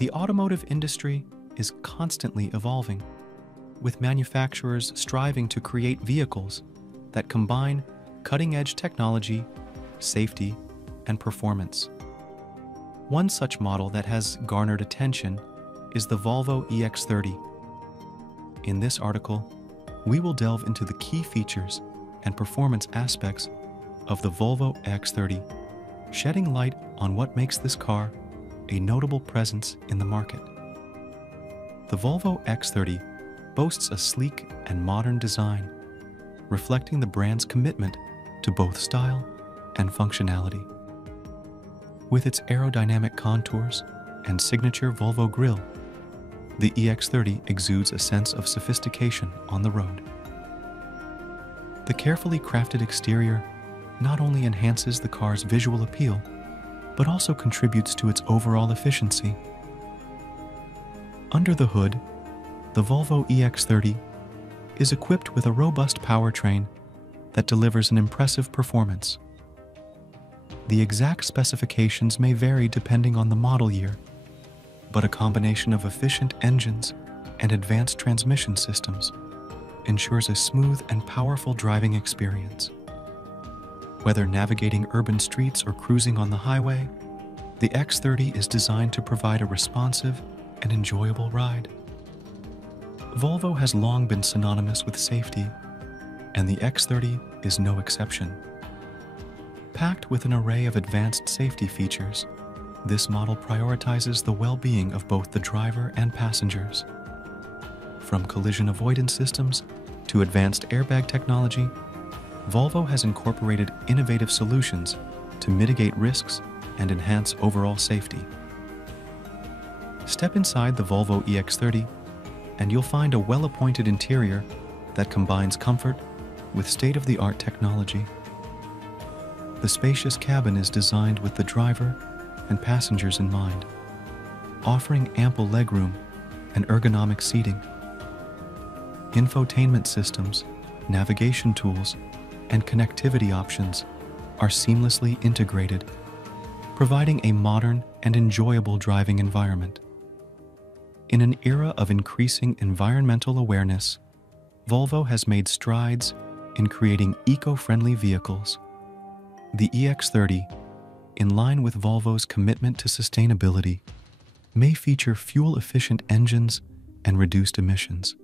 The automotive industry is constantly evolving, with manufacturers striving to create vehicles that combine cutting-edge technology, safety, and performance. One such model that has garnered attention is the Volvo EX30. In this article, we will delve into the key features and performance aspects of the Volvo EX30, shedding light on what makes this car a notable presence in the market. The Volvo EX30 boasts a sleek and modern design, reflecting the brand's commitment to both style and functionality. With its aerodynamic contours and signature Volvo grille, the EX30 exudes a sense of sophistication on the road. The carefully crafted exterior not only enhances the car's visual appeal, but also contributes to its overall efficiency. Under the hood, the Volvo EX30 is equipped with a robust powertrain that delivers an impressive performance. The exact specifications may vary depending on the model year, but a combination of efficient engines and advanced transmission systems ensures a smooth and powerful driving experience. Whether navigating urban streets or cruising on the highway, the X30 is designed to provide a responsive and enjoyable ride. Volvo has long been synonymous with safety, and the X30 is no exception. Packed with an array of advanced safety features, this model prioritizes the well-being of both the driver and passengers. From collision avoidance systems to advanced airbag technology, Volvo has incorporated innovative solutions to mitigate risks and enhance overall safety. Step inside the Volvo EX30 and you'll find a well-appointed interior that combines comfort with state-of-the-art technology. The spacious cabin is designed with the driver and passengers in mind, offering ample legroom and ergonomic seating. Infotainment systems, navigation tools, and connectivity options are seamlessly integrated, providing a modern and enjoyable driving environment. In an era of increasing environmental awareness, Volvo has made strides in creating eco-friendly vehicles. The EX30, in line with Volvo's commitment to sustainability, may feature fuel-efficient engines and reduced emissions.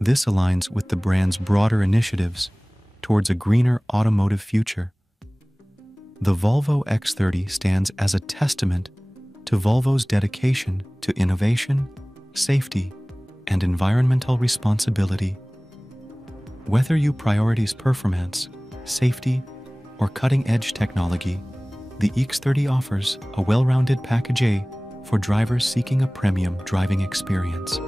This aligns with the brand's broader initiatives towards a greener automotive future. The Volvo X30 stands as a testament to Volvo's dedication to innovation, safety, and environmental responsibility. Whether you prioritize performance, safety, or cutting-edge technology, the EX30 offers a well-rounded package A for drivers seeking a premium driving experience.